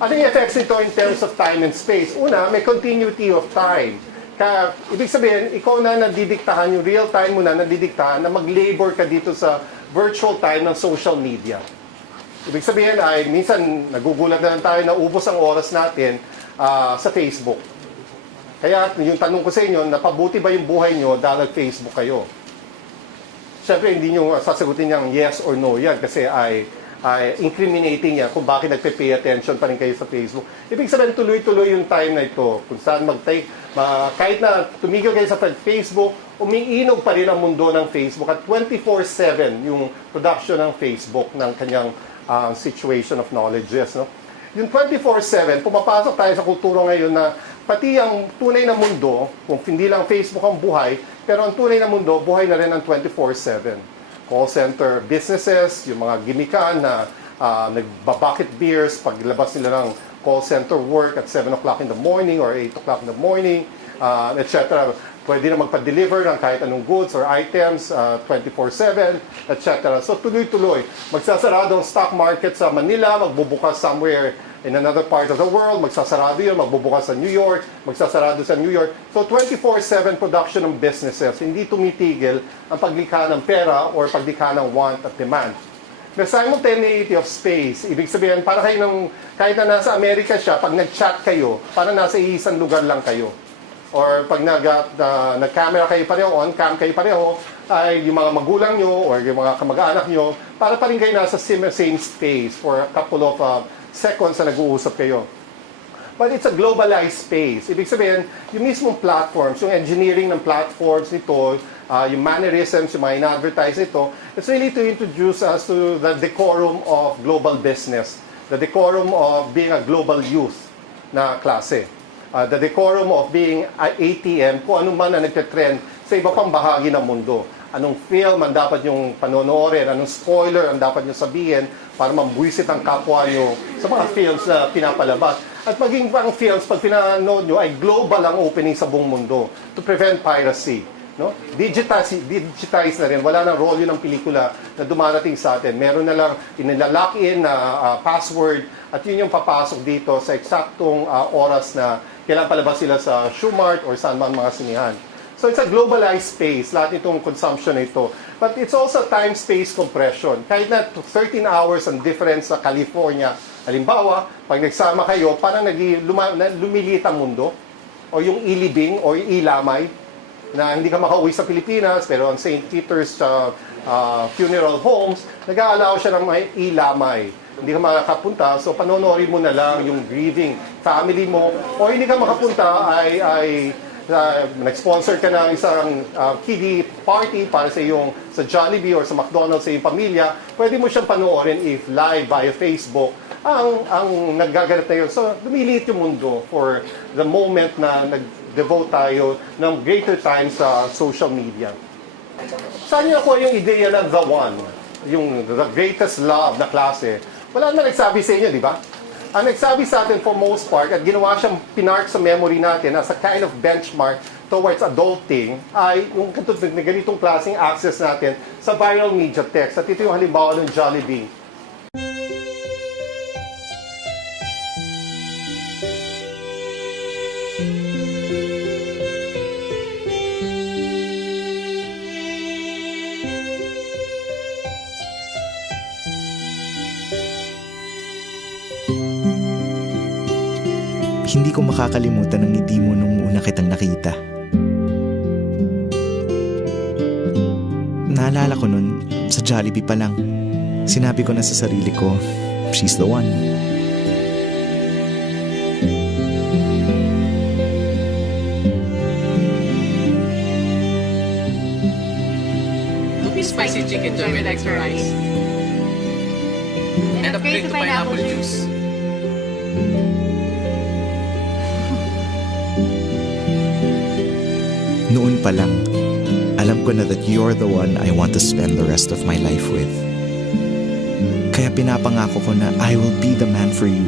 Ano yung effects nito in terms of time and space? Una, may continuity of time. Kaya, ibig sabihin, ikaw na nadidiktahan, yung real time mo na nadidiktahan na mag-labor ka dito sa virtual time ng social media. Ibig sabihin ay, minsan nagugulat na lang tayo na ubos ang oras natin sa Facebook. Kaya yung tanong ko sa inyo, napabuti ba yung buhay nyo dahil Facebook kayo? Siyempre, hindi nyo sasagutin niyang yes or no yan kasi ay incriminating yan kung bakit nagpe-pay attention pa rin kayo sa Facebook. Ibig sabihin, tuloy-tuloy yung time na ito. Kung saan kahit na tumigil kayo sa Facebook, umiinog pa rin ang mundo ng Facebook at 24/7 yung production ng Facebook ng kanyang situation of knowledges. No? Yung 24/7, pumapasok tayo sa kultura ngayon na pati ang tunay na mundo, kung hindi lang Facebook ang buhay, pero ang tunay na mundo, buhay na rin ang 24/7. Call center businesses, yung mga gimikan na nagbabucket beers paglabas nila ng call center work at 7 o'clock in the morning or 8 o'clock in the morning, etc. Pwede na magpa-deliver ng kahit anong goods or items 24/7, etc. So tuloy-tuloy. Magsasarado ang stock market sa Manila, magbubukas somewhere in another part of the world, magsasarado yun, magbubukas sa New York, magsasarado sa New York. So 24/7 production ng businesses, hindi tumitigil ang paglikha ng pera or paglikha ng want at demand. The simultaneity of space, ibig sabihin, para kayo kahit na nasa Amerika siya, pag nag-chat kayo, para nasa isang lugar lang kayo. Or pag nag-camera kayo pareho, on-cam kayo pareho, ay yung mga magulang nyo or yung mga kamag-anak nyo, para pa rin kayo nasa same space for a couple of seconds na nag-uusap kayo. But it's a globalized space. Ibig sabihin, yung mismong platforms, yung engineering ng platforms nito, yung mannerisms, yung mga in-advertise nito, it's really to introduce us to the decorum of global business, the decorum of being a global youth na klase, the decorum of being ATM, kung ano man na nagtitrend sa iba pang bahagi ng mundo. Anong film ang dapat yung panonoorin, anong spoiler ang dapat nyo sabihin para mambuisit ang kapwa nyo sa mga films na pinapalabas. At maging ang films, pag pinanood nyo, ay global ang opening sa buong mundo to prevent piracy. No? Digitize na rin. Wala nang role yun ng pelikula na dumarating sa atin. Meron na lang inilalock in na password at yun yung papasok dito sa eksaktong oras na kailangan palabas sila sa Shoemart or saan man mga sinihan. So it's a globalized space, lahat itong consumption na ito. But it's also time-space compression. Kahit na 13 hours ang difference sa California, halimbawa, pag nagsama kayo, parang lumiliit ang mundo, o yung ilibing o yung ilamay, na hindi ka makauwi sa Pilipinas, pero ang St. Peter's funeral homes, nag-aalaw siya ng mga ilamay. Hindi ka makakapunta, so panonoorin mo na lang yung grieving family mo, o hindi ka makapunta ay nag-sponsor ka ng isang kiddie party para sa Jollibee or sa McDonald's sa iyong pamilya, pwede mo siyang panoorin if live via Facebook ang naggaganap na yun. So, lumiliit yung mundo for the moment na nag-devote tayo ng greater time sa social media. Saan niyo nakuha yung ideya ng the one? Yung the greatest love na klase? Wala na nagsabi sa inyo, di ba? Ang nagsabi sa atin for most part at ginawa siyang pinark sa memory natin as a kind of benchmark towards adulting ay yung ganitong klaseng access natin sa viral media text. At ito yung halimbawa ng Jollibee. Hindi ko makakalimutan ang ngiti mo nung una kitang nakita. Naalala ko nun, sa Jollibee pa lang, sinabi ko na sa sarili ko, she's the one. Spicy chicken joy with extra rice. And upgrade to pineapple juice. Noon pa lang, alam ko na that you're the one I want to spend the rest of my life with. Kaya pinapangako ko na I will be the man for you.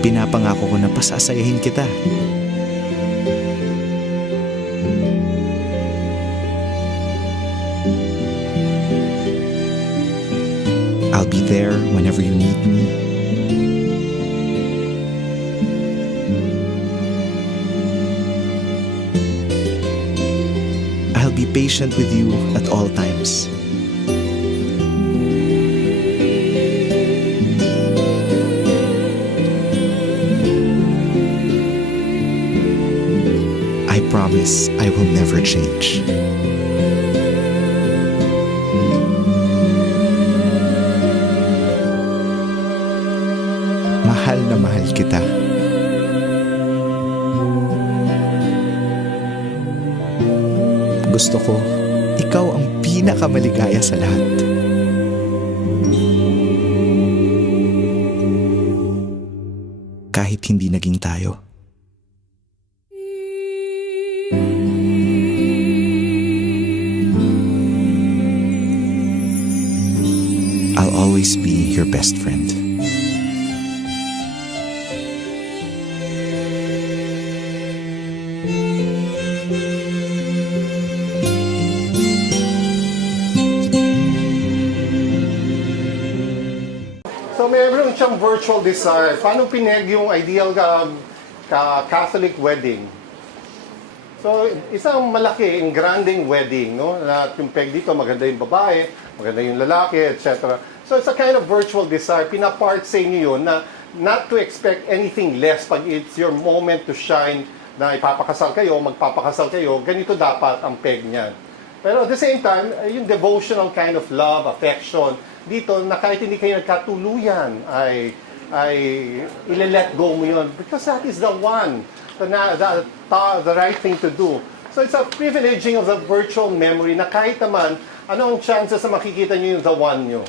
Pinapangako ko na pasasayahin kita. I'll be there whenever you need me. I'll be patient with you at all times. I promise I will never change. Mahal na mahal kita. Gusto ko, ikaw ang pinakamaligaya sa lahat. Kahit hindi naging tayo. I'll always be your best friend. So meron siyang virtual desire. Paano pineg yung ideal Catholic wedding? So isang malaki, granding wedding, no? Na yung peg dito, maganda yung babae, maganda yung lalaki, etc. So it's a kind of virtual desire. Pinapart sa inyo yun na not to expect anything less pag it's your moment to shine na ipapakasal kayo, magpapakasal kayo, ganito dapat ang peg niyan. Pero at the same time, yung devotional kind of love, affection, dito na kahit hindi kayo nagkatuluyan ay ile-let go mo yun because that is the one, the right thing to do. So it's a privileging of the virtual memory na kahit naman ano ang chances na makikita nyo yung the one nyo.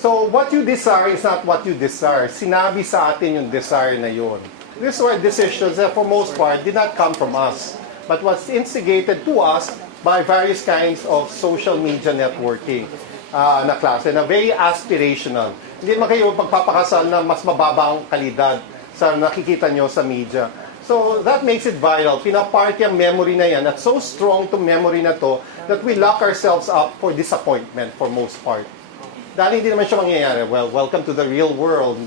So what you desire is not what you desire. Sinabi sa atin yung desire na yun. These were decisions that for most part did not come from us, but was instigated to us by various kinds of social media networking na klase, na very aspirational. Hindi naman kayo magpapakasal na mas mababa ang kalidad sa nakikita nyo sa media. So that makes it viral. Pinaparty ang memory na yan at so strong to memory na to that we lock ourselves up for disappointment for most part. Dahil hindi naman siya mangyayari. Well, welcome to the real world.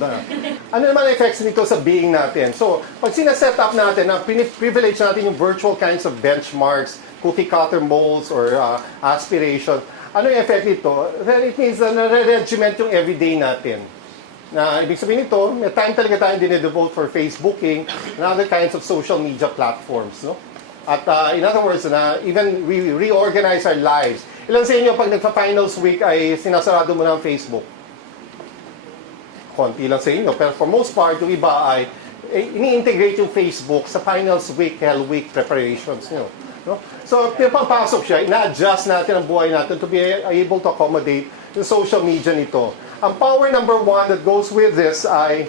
Ano naman ang effects nito sa being natin? So, pag sinaset up natin, na privilege natin yung virtual kinds of benchmarks, cookie cutter molds, or aspiration, ano yung effect nito? Then it means na nare-regiment yung everyday natin. Na ibig sabihin nito, may time talaga tayong dine-devote for Facebooking and other kinds of social media platforms. No? At in other words, even we reorganize our lives. Ilan sa inyo pag nagpa-finals week ay sinasarado mo na ang Facebook? Konti lang sa inyo. Pero for most part, yung iba ay ini-integrate yung Facebook sa finals week, hell week preparations nyo. No? So, pinapapasok siya, ina-adjust natin ang buhay natin to be able to accommodate yung social media nito. Ang power number one that goes with this ay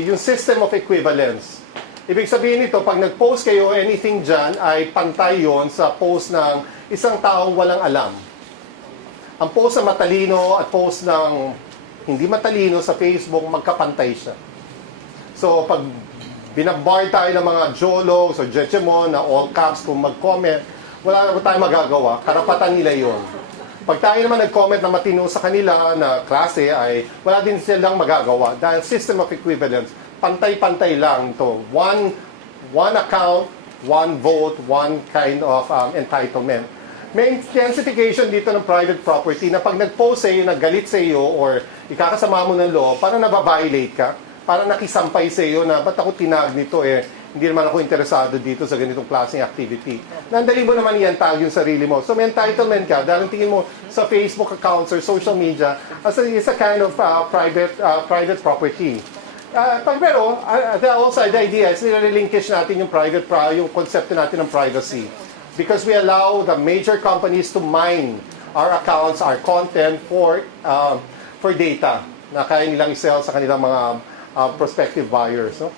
yung system of equivalence. Ibig sabihin nito, pag nag-post kayo anything dyan, ay pantay yon sa post ng isang taong walang alam. Ang post na matalino at post ng hindi matalino sa Facebook, magkapantay siya. So, pag binabard tayo ng mga jolos o jejemon na all caps kung mag-comment, wala na tayong magagawa. Karapatan nila yon. Pag tayo naman nag-comment na matino sa kanila na klase, ay wala din silang magagawa. Dahil system of equivalence, pantay-pantay lang ito. One account, one vote, one kind of entitlement. May intensification dito ng private property na pag nag-post sa iyo, naggalit sa iyo, or ikakasama mo ng law, parang nababiolate ka. Parang nakisampay sa iyo na, ba't ako tinag nito hindi naman ako interesado dito sa ganitong klaseng activity. Nandali mo naman yan, tag yung sarili mo. So may entitlement ka, dahil tingin mo sa Facebook accounts or social media, as it's a kind of private property. Pero, also the idea is nire-relinquish natin yung yung konsepto natin ng privacy. Because we allow the major companies to mine our accounts, our content for data na kaya nilang i-sell sa kanilang mga prospective buyers. No?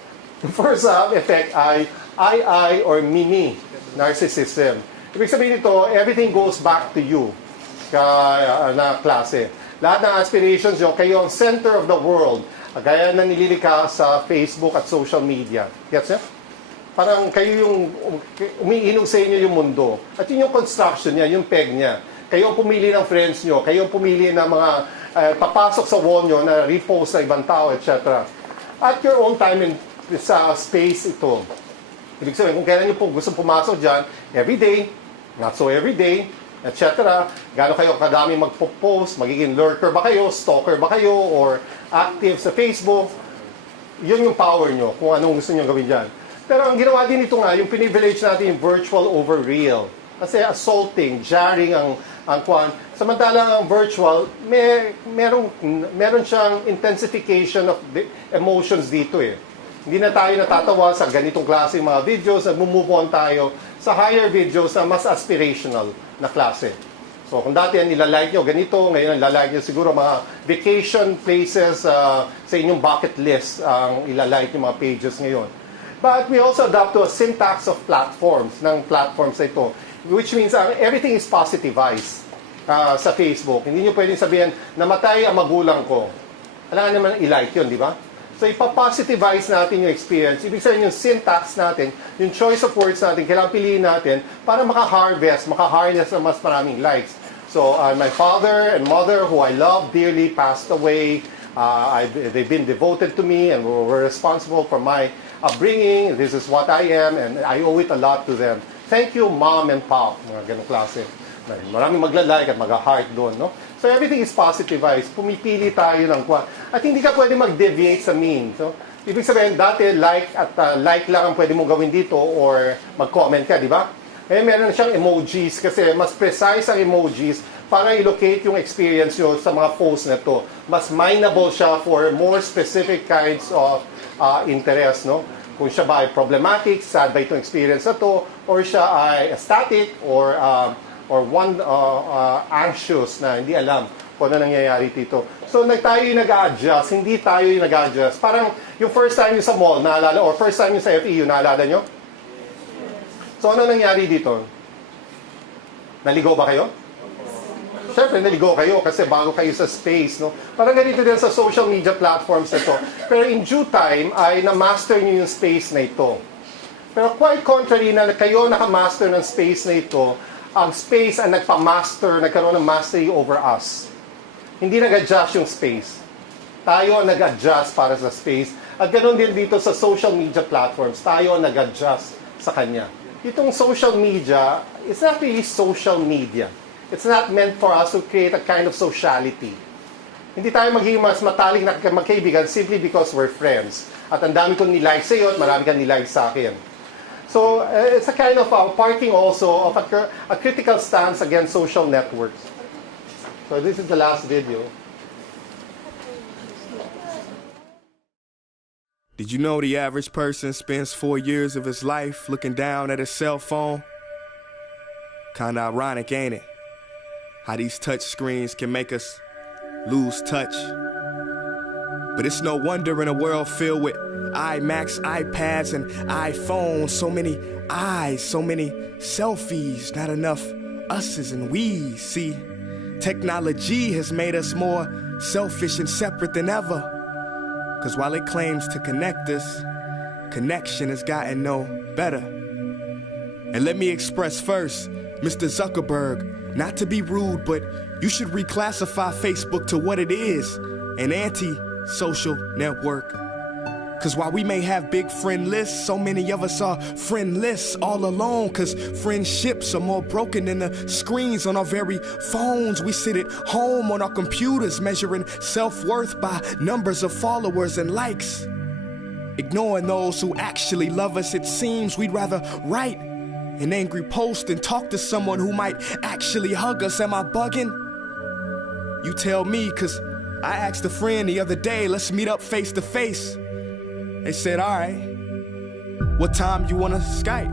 The first effect ay I or me narcissism. Ibig sabihin nito, everything goes back to you. na klase. Lahat ng aspirations nyo, kayo ang center of the world. Gaya na nililikha sa Facebook at social media. Gets nyo? Parang kayo yung umiinog sa inyo yung mundo. At yun yung construction niya, yung peg niya. Kayo ang pumili ng friends nyo, kayo ang pumili ng mga papasok sa wall nyo na repost sa ibang tao, etc. At your own time and sa space ito. Ibig sabihin, kung kailan nyo po gusto pumasok dyan, everyday, not so everyday, etc. Gano'n kayo kadami magpo-post, magiging lurker ba kayo, stalker ba kayo, or active sa Facebook. Yun yung power nyo, kung anong gusto nyo gawin dyan. Pero ang ginawa din ito nga, yung privilege natin yung virtual over real. Kasi assaulting, jarring ang kwan. Samantalang ang virtual, meron siyang intensification of the emotions dito eh. Hindi na tayo natatawa sa ganitong klase mga videos, nag-move on tayo sa higher videos na mas aspirational na klase. So kung dati ang nilalike nyo ganito, ngayon ang nilalike nyo siguro mga vacation places sa inyong bucket list ang ilalike nyo mga pages ngayon. But we also adapt to a syntax of platforms, ng platforms na ito, which means everything is positivized sa Facebook. Hindi nyo pwedeng sabihin, namatay ang magulang ko. Alam naman i-like yun, di ba? So, ipapositivize natin yung experience. Ibig sabihin yung syntax natin, yung choice of words natin, kailangan piliin natin para maka-harness ng mas maraming likes. So, my father and mother, who I love dearly, passed away. They've been devoted to me and were responsible for my upbringing. This is what I am and I owe it a lot to them. Thank you, mom and pop. Mga ganong klase. Maraming magla-like at mag-heart doon, no? So everything is positivized. Pumipili tayo ng kwan. At hindi ka pwede mag-deviate sa mean. So, ibig sabihin, dati like lang ang pwede mong gawin dito or mag-comment ka, di ba? Eh, meron siyang emojis kasi mas precise ang emojis para i-locate yung experience nyo sa mga posts na to. Mas mineable siya for more specific kinds of interest, no? Kung siya ba ay problematic, sad ba itong experience na to, or siya ay static, or anxious na hindi alam kung ano nangyayari dito. So, tayo yung nag-a-adjust, hindi tayo yung nag-a-adjust. Parang yung first time nyo sa mall, naalala, or first time nyo sa FEU, naalala nyo? So, ano nangyari dito? Naligo ba kayo? Siyempre, naligo kayo kasi bago kayo sa space, no? Parang ganito din sa social media platforms na ito. Pero in due time, ay na-master nyo yung space na ito. Pero quite contrary na kayo nakamaster ng space na ito, ang space ang nagkaroon ng mastery over us. Hindi nag-adjust yung space. Tayo ang nag-adjust para sa space. At ganoon din dito sa social media platforms. Tayo ang nag-adjust sa kanya. Itong social media, it's not really social media. It's not meant for us to create a kind of sociality. Hindi tayo magiging mas matalik na magkaibigan simply because we're friends. At ang dami kong nilike sa iyo at marami kang nilike sa akin. So, it's a kind of parking also of a critical stance against social networks. So, this is the last video. Did you know the average person spends 4 years of his life looking down at his cell phone? Kinda ironic, ain't it? How these touch screens can make us lose touch. But it's no wonder in a world filled with iMacs, iPads, and iPhones, so many eyes, so many selfies, not enough us's and we's. See, technology has made us more selfish and separate than ever. Because while it claims to connect us, connection has gotten no better. And let me express first, Mr. Zuckerberg, not to be rude, but you should reclassify Facebook to what it is, an anti-social network. Cause while we may have big friend lists, so many of us are friendless all alone. Cause friendships are more broken than the screens on our very phones. We sit at home on our computers measuring self-worth by numbers of followers and likes. Ignoring those who actually love us, it seems we'd rather write an angry post and talk to someone who might actually hug us. Am I bugging? You tell me, cause I asked a friend the other day, let's meet up face to face. They said, all right, what time you wanna Skype?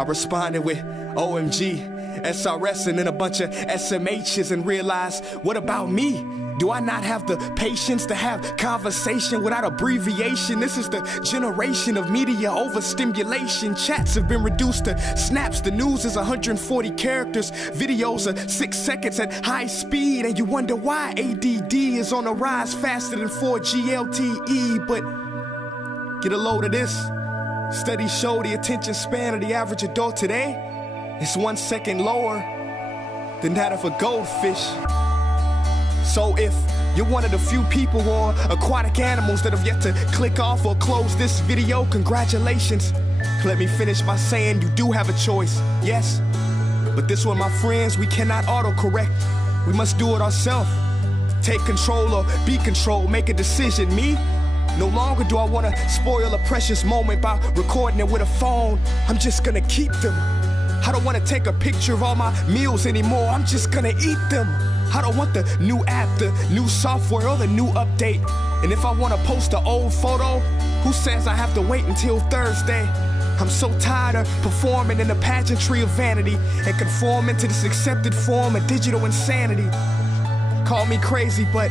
I responded with OMG, SRS, and then a bunch of SMHs and realized, what about me? Do I not have the patience to have conversation without abbreviation? This is the generation of media overstimulation. Chats have been reduced to snaps. The news is 140 characters. Videos are 6 seconds at high speed. And you wonder why ADD is on the rise faster than 4G LTE. But get a load of this. Studies show the attention span of the average adult today is 1 second lower than that of a goldfish. So if you're one of the few people or aquatic animals that have yet to click off or close this video, congratulations. Let me finish by saying you do have a choice, yes. But this one, my friends, we cannot autocorrect. We must do it ourselves. Take control or be controlled, make a decision. Me? No longer do I want to spoil a precious moment by recording it with a phone. I'm just gonna keep them. I don't want to take a picture of all my meals anymore. I'm just gonna eat them. I don't want the new app, the new software, or the new update. And if I want to post an old photo, who says I have to wait until Thursday? I'm so tired of performing in the pageantry of vanity and conforming to this accepted form of digital insanity. Call me crazy, but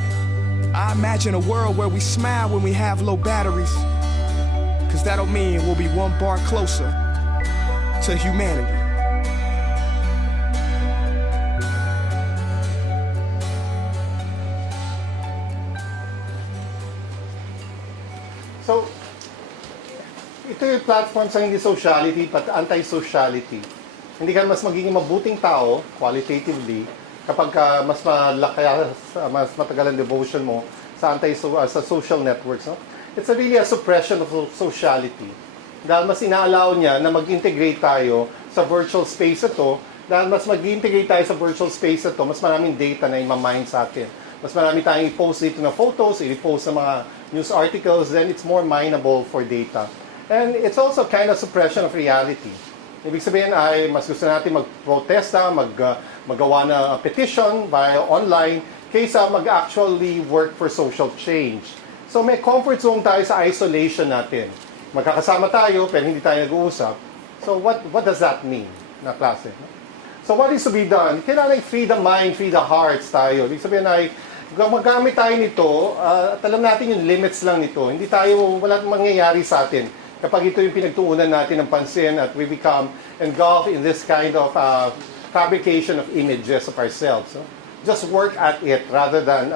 I imagine a world where we smile when we have low batteries. Cause that'll mean we'll be one bar closer to humanity. So, ito yung platform sa hindi sociality, but anti-sociality. Hindi ka mas magiging mabuting tao, qualitatively, kapag mas matagal ang devotion mo sa sa social networks. No? It's really a suppression of sociality. Dahil mas inaalaw niya na mag-integrate tayo sa virtual space ito, dahil mas mag-integrate tayo sa virtual space ito, mas maraming data na imamine sa atin. Mas marami tayong i-post dito na photos, i-post sa mga news articles, then it's more mineable for data. And it's also kind of suppression of reality. Ibig sabihin ay mas gusto natin mag-protesta, magawa na petition via online, kaysa mag-actually work for social change. So may comfort zone tayo sa isolation natin. Magkakasama tayo, pero hindi tayo nag-uusap. So what does that mean na klase? So what is to be done? Kailangan free the mind, free the hearts tayo. Ibig sabihin ay magamit tayo nito, at alam natin yung limits lang nito. Hindi tayo, wala mangyayari sa atin. Kapag ito yung pinagtuunan natin ng pansin at we become engulfed in this kind of fabrication of images of ourselves. No? Just work at it rather than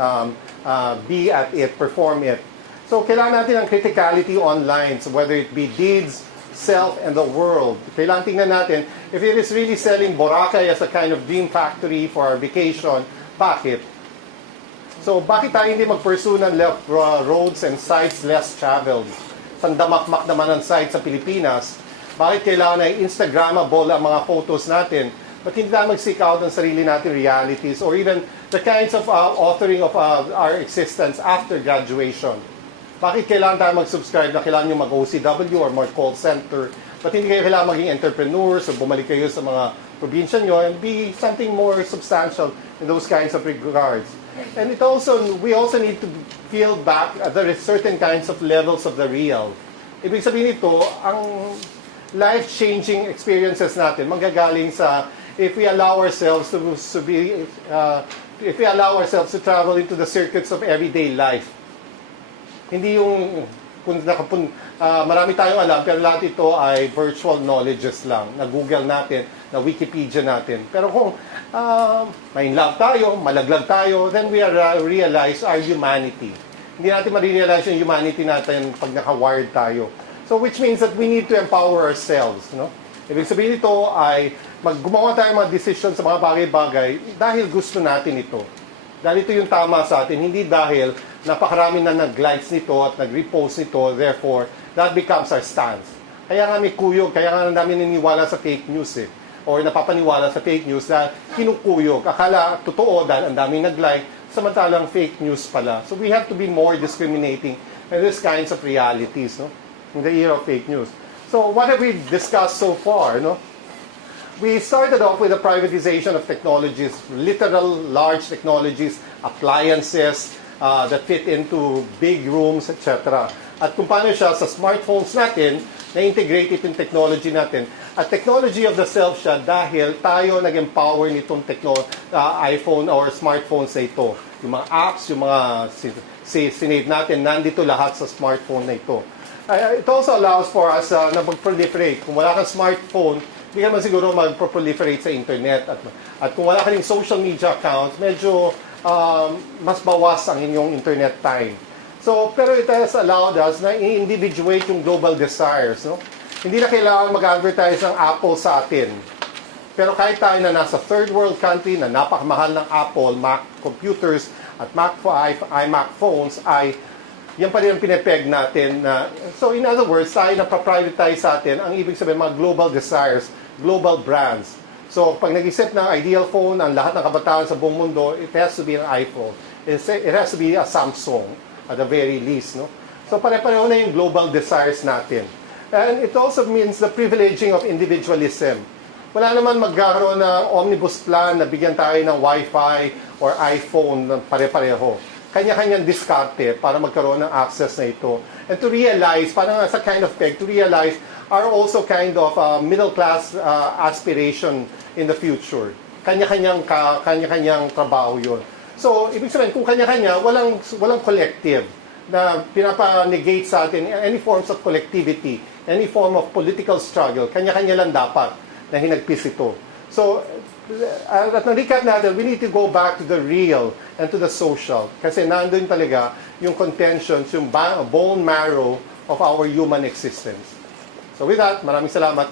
be at it, perform it. So kailangan natin ang criticality online, so whether it be deeds, self, and the world. Kailangan tingnan natin, if it is really selling Boracay as a kind of dream factory for our vacation, bakit? So, bakit tayo hindi mag-pursue ng left roads and sites less traveled? Sandamakmak naman ang sites sa Pilipinas. Bakit kailangan ay Instagrammable ang mga photos natin? Ba't hindi tayo mag-seek out ng sarili natin realities or even the kinds of authoring of our existence after graduation? Bakit kailangan tayo mag-subscribe na kailangan nyo mag-OCW or mag-call center? Ba't hindi kayo kailangan maging entrepreneurs o bumalik kayo sa mga probinsya nyo and be something more substantial in those kinds of regards? And we also need to peel back there is certain kinds of levels of the real. Ibig sabihin nito, ang life-changing experiences natin manggagaling sa if we allow ourselves to travel into the circuits of everyday life. Hindi yung marami tayong alam, pero lahat ito ay virtual knowledges lang. Na Google natin, na Wikipedia natin. Pero kung may love tayo, malaglag tayo, then we realize our humanity. Hindi natin ma-realize yung humanity natin pag naka-wired tayo. So which means that we need to empower ourselves. No? Ibig sabihin ito ay gumawa tayo mga decisions sa mga bagay-bagay dahil gusto natin ito. Dahil ito yung tama sa atin, hindi dahil napakarami na nag-likes nito at nag-repost nito, therefore, that becomes our stance. Kaya nga may kuyog, kaya nga namin naniniwala sa fake news or napapaniwala sa fake news na kinukuyog. Akala totoo dahil ang daming nag-like, samantalang fake news pala. So we have to be more discriminating in these kinds of realities, no? In the era of fake news. So what have we discussed so far, no? We started off with the privatization of technologies, literal large technologies, appliances that fit into big rooms, etc. At kung paano siya sa smartphones natin, na-integrate itong technology natin. At technology of the self siya dahil tayo nag-empower nitong iPhone or smartphones na ito. Yung mga apps, yung mga sinave natin, nandito lahat sa smartphone na ito. It also allows for us na mag-proliferate. Kung wala kang smartphone, hindi ka naman siguro mag-proliferate sa internet. At kung wala ka rin social media account, medyo mas bawas ang inyong internet time. So, pero it has allowed us na i-individuate yung global desires. No? Hindi na kailangan mag-advertise ng Apple sa atin. Pero kahit tayo na nasa third world country na napakamahal ng Apple, Mac computers at iMac phones, yan pa rin ang pinepeg natin. So, in other words, tayo na prioritize sa atin ang ibig sabihin mga global desires, global brands. So, pag nag-isip ng ideal phone, ang lahat ng kabataan sa buong mundo, it has to be an iPhone. It has to be a Samsung at the very least. No? So, pare-pareho na yung global desires natin. And it also means the privileging of individualism. Wala naman magkakaroon ng omnibus plan na bigyan tayo ng Wi-Fi or iPhone na pare-pareho. Kanya-kanyang diskarte para magkaroon ng access na ito. And to realize, parang as a kind of peg, to realize are also kind of middle-class aspiration in the future. Kanya-kanyang trabaho yun. So, ibig sabihin, kung kanya-kanya, walang collective na pinapa-negate sa atin any forms of collectivity, any form of political struggle. Kanya-kanya lang dapat na hinagpis ito. So, at na-recap natin, we need to go back to the real and to the social. Kasi nandun talaga yung contentions, yung bone marrow of our human existence. So with that, maraming salamat.